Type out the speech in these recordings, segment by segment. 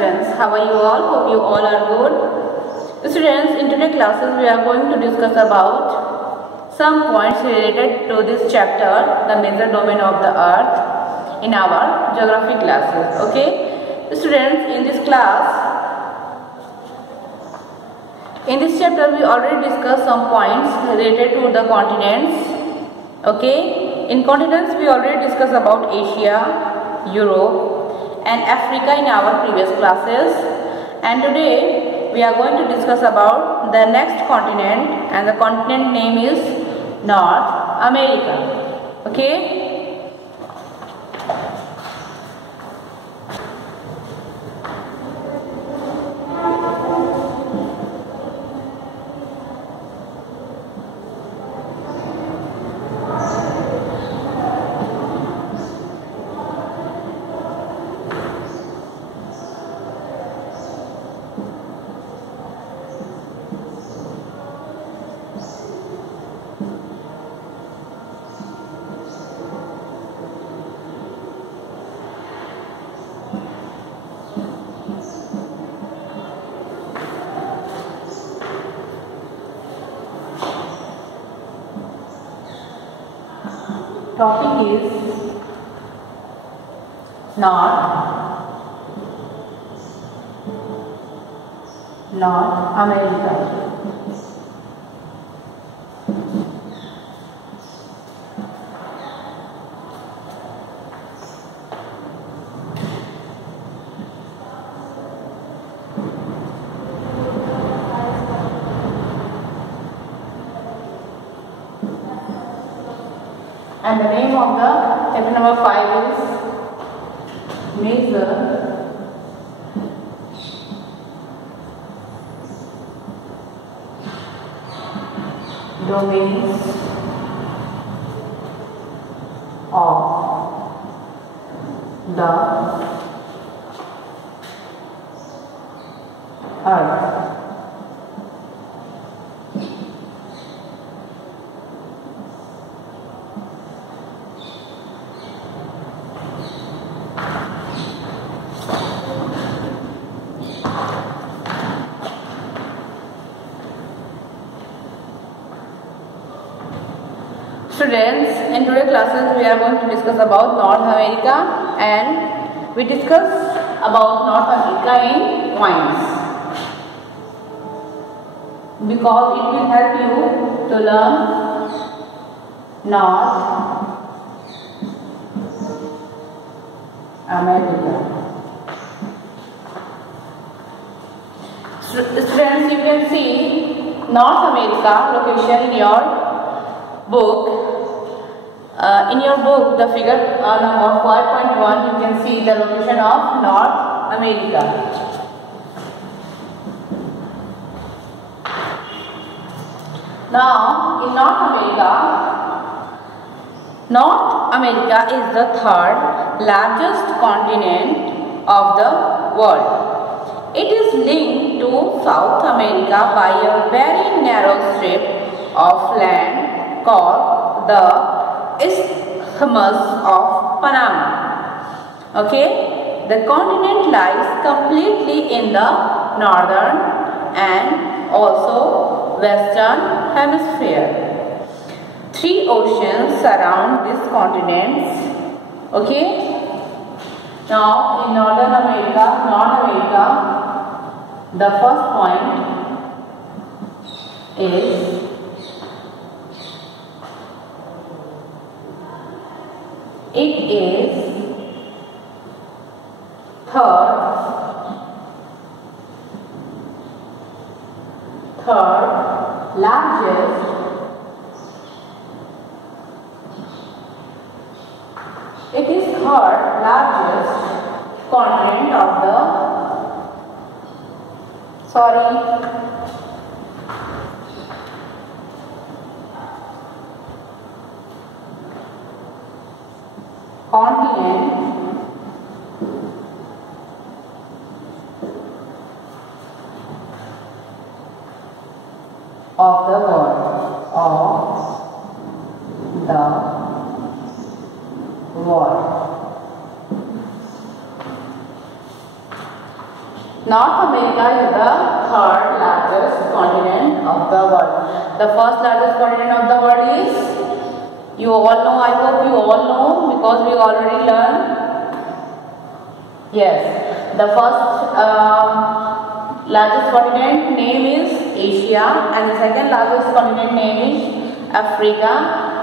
students, how are you all? Hope you all are good. Students, in today's classes we are going to discuss about some points related to this chapter, the major domain of the earth, in our geography classes. Okay, students, in this chapter we already discussed some points related to the continents. Okay, in continents we already discussed about Asia, Europe and Africa in our previous classes, and today we are going to discuss about the next continent, and the continent name is North America. Okay. Topic is North America. And the name of the chapter number 5 is Major Domains of the Earth. Students, in today's classes we are going to discuss about North America, and we discuss about North America in points because it will help you to learn North America. Students, you can see North America location in your book. In your book, the figure number 5.1, you can see the location of North America. Now, in North America is the third largest continent of the world. It is linked to South America by a very narrow strip of land called the Isthmus of Panama. Okay, the continent lies completely in the northern and also western hemisphere. 3 oceans surround these continents. Okay, now in North America, the first point is it is third largest continent of the continent of the world. North America is the third largest continent of the world. The first largest continent of the world is, you all know, I hope you all know because we already learned. Yes, the first largest continent name is Asia and the second largest continent name is Africa,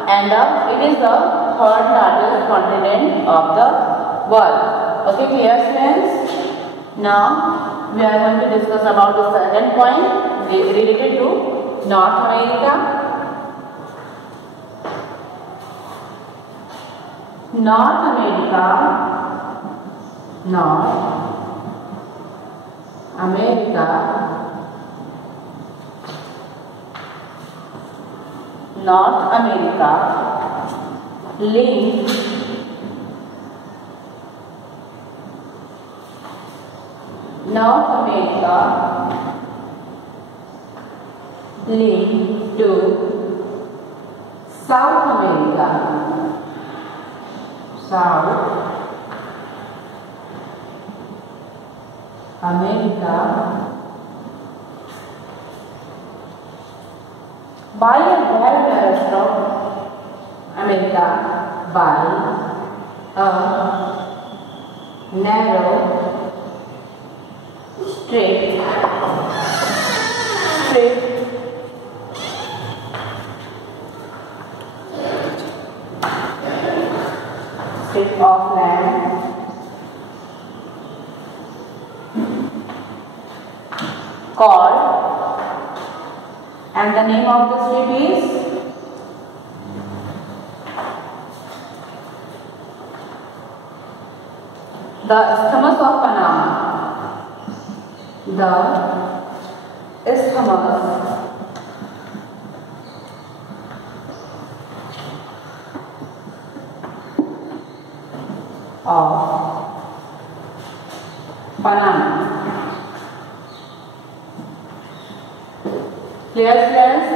and it is the third largest continent of the world. Okay, clear students? Now we are going to discuss about the second point related to North America. North America linked to South America. By a very narrow strip, America by a narrow strip of land called, and the name of the strip is the Isthmus of Panama. The Isthmus of Panama. Clear students?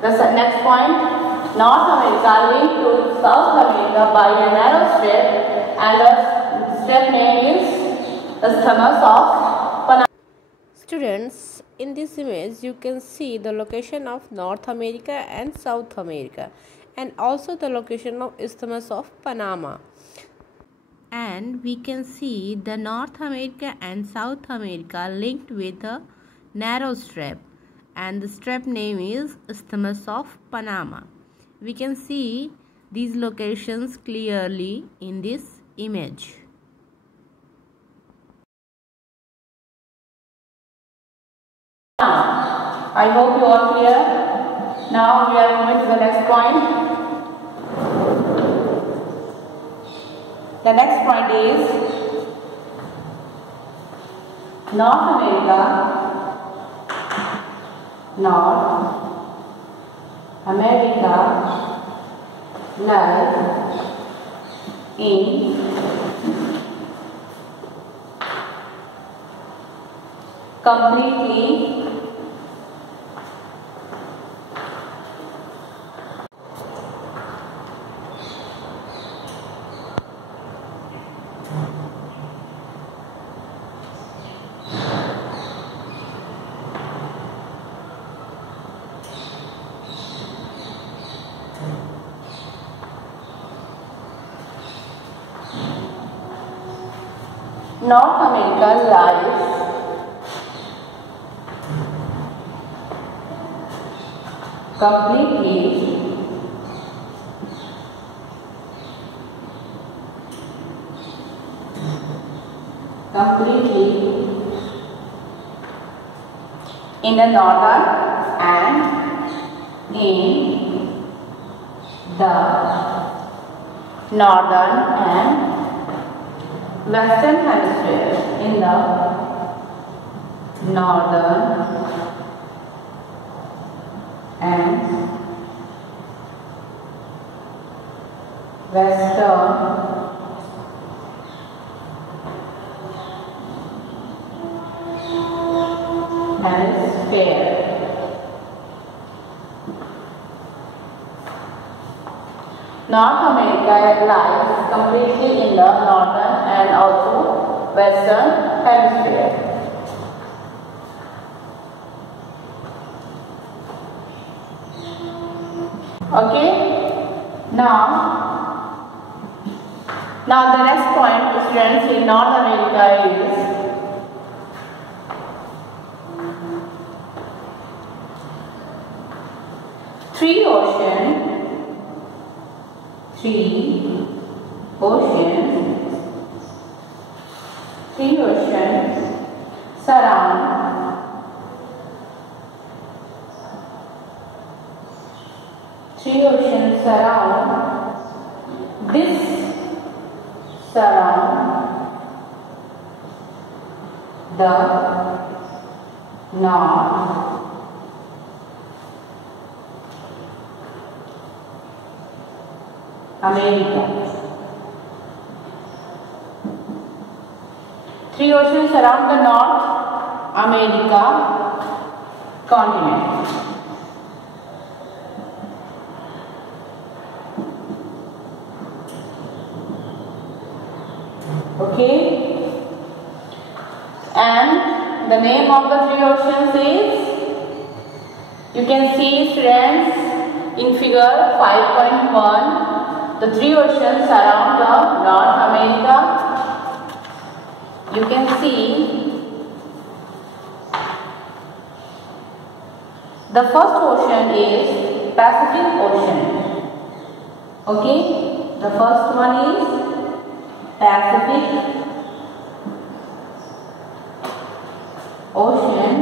The next point, North America linked to South America by a narrow strip, and the strip name is Isthmus of Panama. Students, in this image you can see the location of North America and South America, and also the location of Isthmus of Panama. And we can see the North America and South America linked with a narrow strip, and the strip name is Isthmus of Panama. We can see these locations clearly in this image. I hope you are clear. Now we are moving to the next point. The next point is North America lies in completely North America lies completely in the northern and western hemisphere. In the northern and western hemisphere. North America lies completely in the northern and also western hemisphere. Okay. Now the next point, students, in North America is three oceans surround the North America. Three oceans surround the North America continent. Okay, and the name of the three oceans is, you can see, students, in figure 5.1, the three oceans surround the North America. You can see the first ocean is Pacific Ocean. Okay, the first one is Pacific Ocean,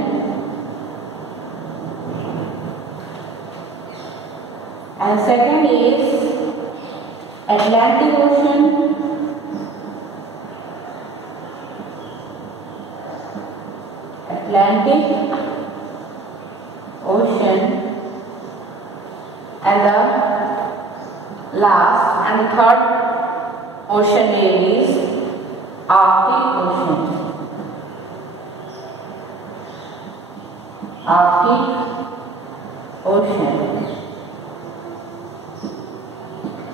and second is Atlantic Ocean, and the last and the third ocean name is Arctic Ocean.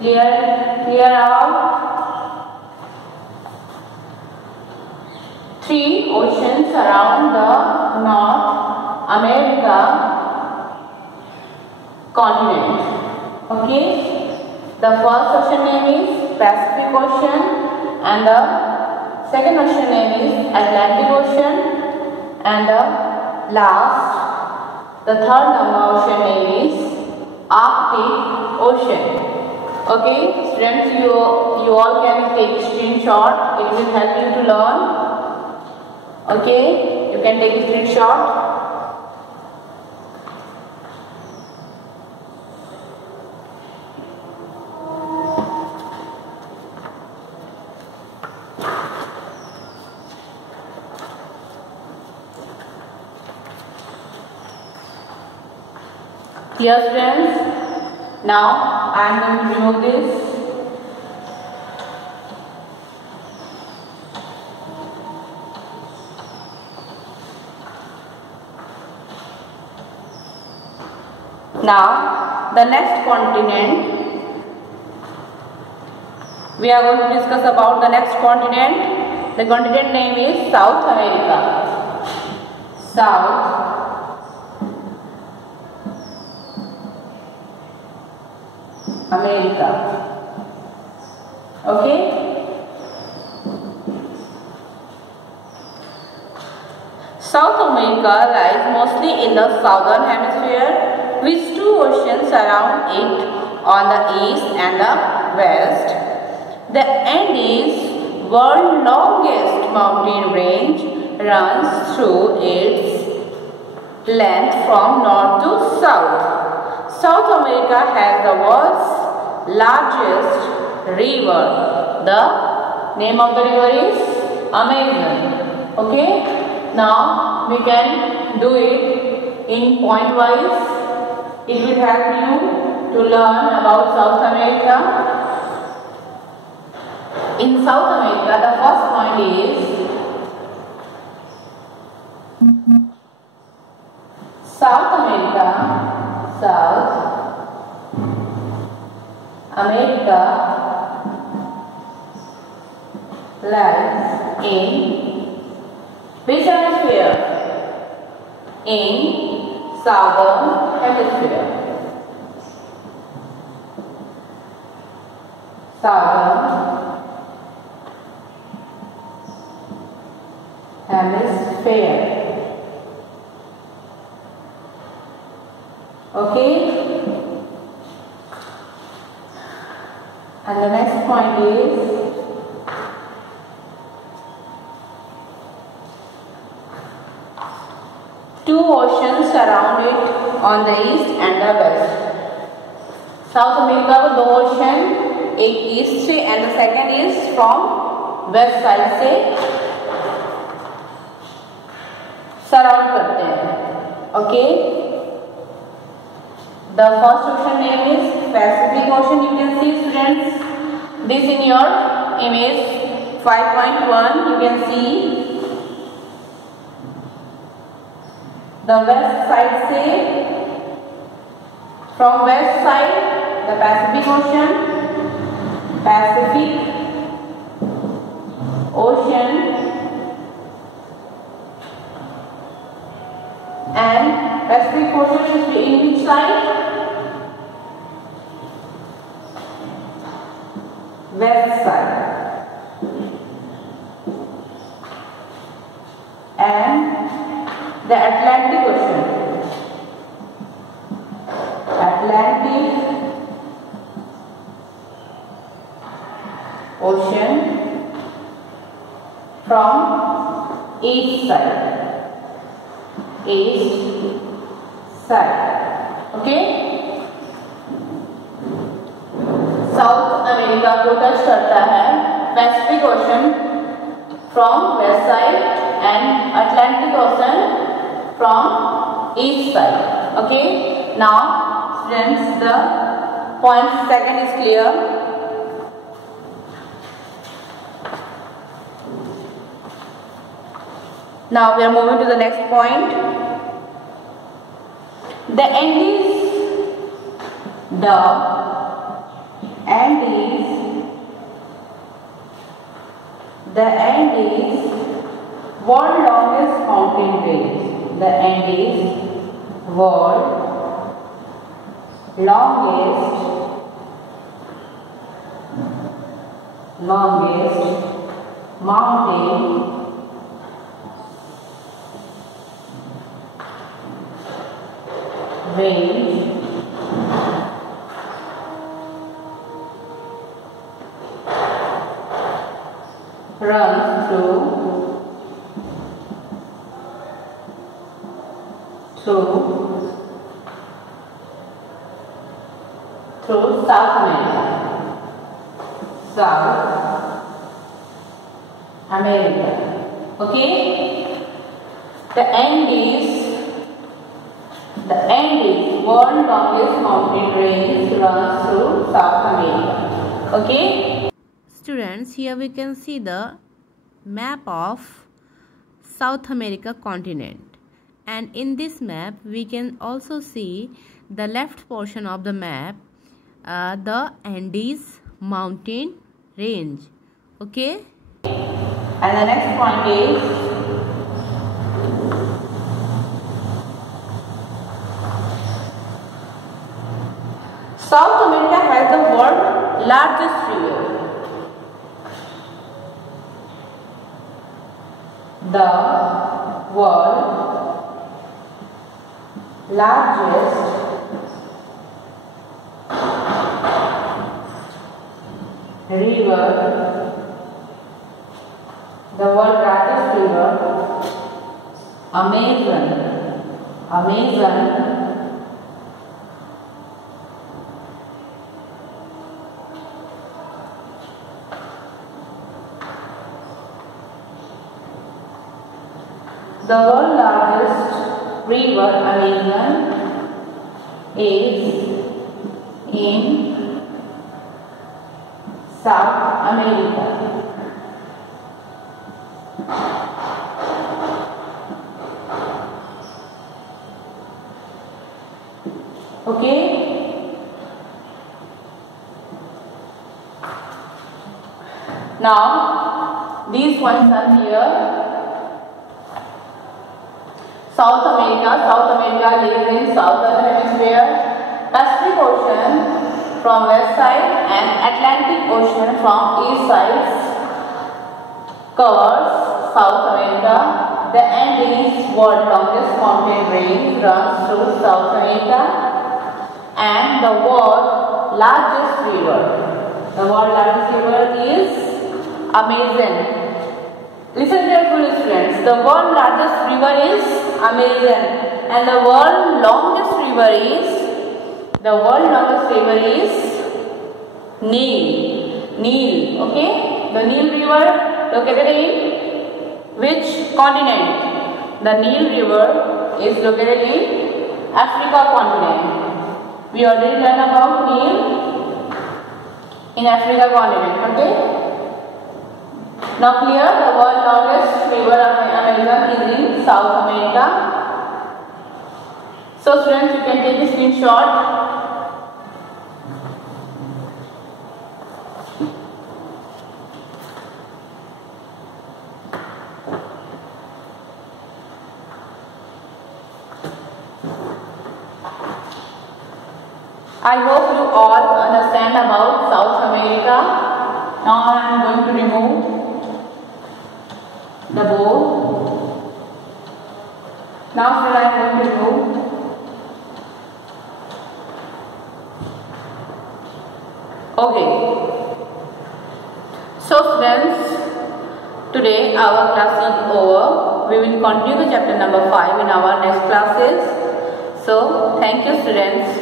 Clear out? Three oceans surround the North America continent. Okay, the first ocean name is Pacific Ocean, and the second ocean name is Atlantic Ocean, and the third ocean name is Arctic Ocean. Okay, students, you all can take screenshot. It will help you to learn. Okay, you can take a screenshot. Clear, students? Now I am going to remove this. Now the next continent, we are going to discuss about the next continent. The continent name is South America. Okay, South America lies mostly in the southern hemisphere, with two oceans surround it on the east and the west. The Andes, world's longest mountain range, runs through its length from north to south. South America has the world's largest river. The name of the river is Amazon. Okay, now we can do it in point wise. It will help you to learn about South America. In South America, the first point is South America lies in which hemisphere? In southern hemisphere. Hemisphere. Okay. And the next point is two oceans surround it on the east and the west. South America को दो ocean, एक east से and the second is from west side से surround करते हैं. Okay, the first ocean name is Pacific ocean. You can see students this in your image 5.1. You can see the west side से, from west side the Pacific Ocean and Pacific Ocean is in which side? West side. And the Atlantic Ocean. From east side. Okay. South America को touch करता है Pacific ocean from west side and Atlantic ocean from east side. Okay, now students, the point second is clear. Now we are moving to the next point. The Andes world longest mountain range. The Andes world longest mountain range runs through South America. Okay, the Andes world longest mountain range runs through South America. Okay, students, here we can see the map of South America continent, and in this map we can also see the left portion of the map, the Andes mountain range. Okay, and the next point is South America has the world's largest river. The world's largest river, Amazon. The world's largest river, Amazon, is in South America. Okay. Now these points are here. South America lives in southern hemisphere. Pacific Ocean from west side and Atlantic Ocean from east side covers South America. The Andes, world's longest mountain range, runs through South America, and the world's largest river. The world's largest river is Amazon. Listen carefully, students. The world's largest river is Amazon, and the world's longest river is Nile. Okay. The Nile River located in which continent? The Nile River is located in Africa continent. We already learned about Nile in Africa continent. Okay. Now clear, the world's longest river of Amazon is in South America. So students, you can take a screenshot. I hope you all understand about South America. Now I am going to remove the board. Now I am going to remove okay. So students, today our class is over. We will continue the chapter number 5 in our next classes. So thank you students.